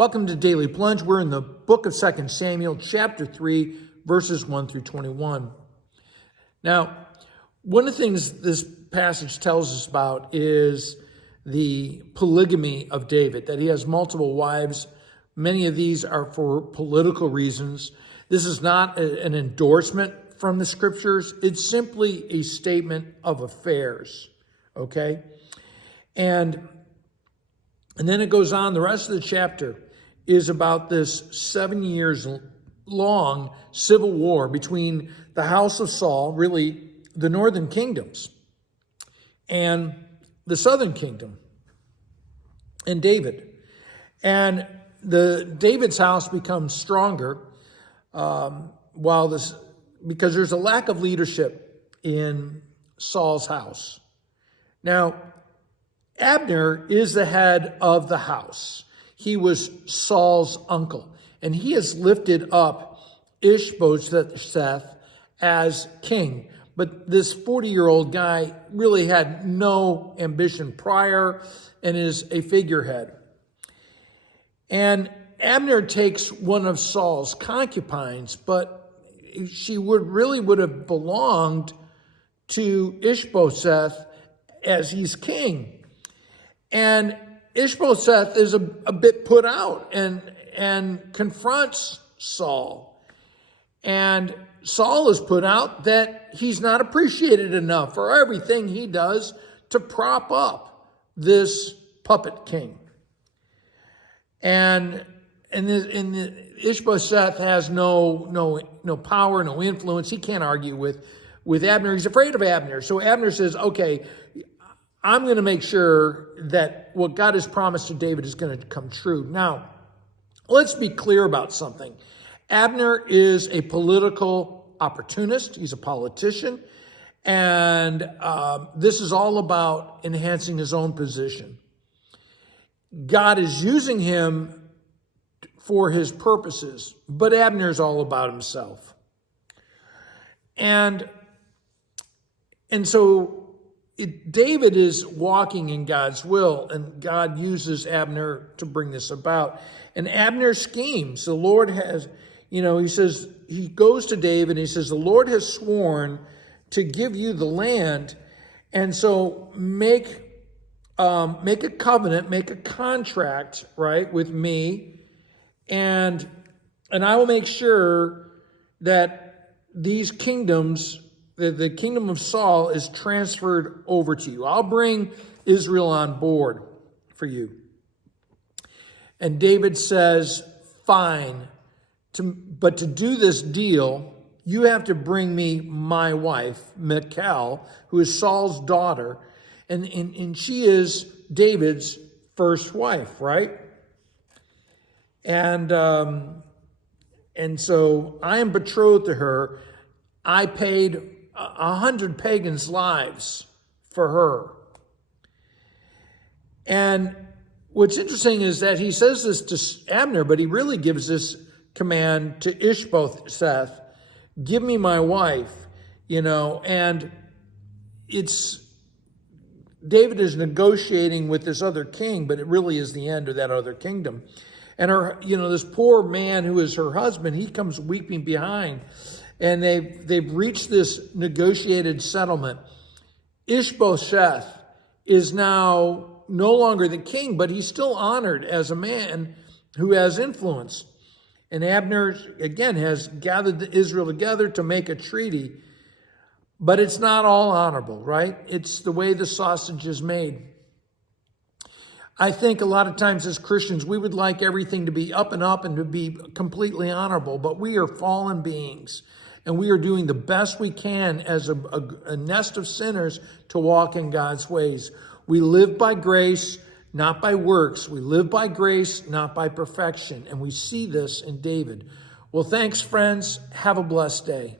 Welcome to Daily Plunge. We're in the book of 2 Samuel, chapter 3, verses 1 through 21. Now, one of the things this passage tells us about is the polygamy of David, that he has multiple wives. Many of these are for political reasons. This is not an endorsement from the scriptures. It's simply a statement of affairs, okay? And then it goes on. The rest of the chapter is about this 7 years long civil war between the house of Saul, really the northern kingdoms, and the southern kingdom, and David. And David's house becomes stronger because there's a lack of leadership in Saul's house. Now, Abner is the head of the house. He was Saul's uncle, and he has lifted up Ishbosheth as king. But this 40-year-old guy really had no ambition prior and is a figurehead. And Abner takes one of Saul's concubines, but she would have belonged to Ishbosheth as he's king. And Ishbosheth is a bit put out and confronts Saul. And Saul is put out that he's not appreciated enough for everything he does to prop up this puppet king. And Ishbosheth has no power, no influence. He can't argue with Abner. He's afraid of Abner. So Abner says, okay, I'm going to make sure that what God has promised to David is going to come true. Now, let's be clear about something. Abner is a political opportunist. He's a politician. And this is all about enhancing his own position. God is using him for his purposes, but Abner's all about himself. And so David is walking in God's will, and God uses Abner to bring this about. And Abner schemes. The Lord has, he goes to David and he says, the Lord has sworn to give you the land. And so make a covenant, make a contract, right, with me. And I will make sure that these kingdoms, the kingdom of Saul, is transferred over to you. I'll bring Israel on board for you. And David says, fine, but to do this deal, you have to bring me my wife, Michal, who is Saul's daughter, and she is David's first wife, right? And so I am betrothed to her. I paid 100 pagans' lives for her. And what's interesting is that he says this to Abner, but he really gives this command to Ishbosheth, give me my wife, and David is negotiating with this other king, but it really is the end of that other kingdom. And her, this poor man who is her husband, he comes weeping behind. And they've reached this negotiated settlement. Ishbosheth is now no longer the king, but he's still honored as a man who has influence. And Abner, again, has gathered Israel together to make a treaty. But it's not all honorable, right? It's the way the sausage is made. I think a lot of times as Christians, we would like everything to be up and up and to be completely honorable, but we are fallen beings. And we are doing the best we can as a nest of sinners to walk in God's ways. We live by grace, not by works. We live by grace, not by perfection. And we see this in David. Well, thanks, friends. Have a blessed day.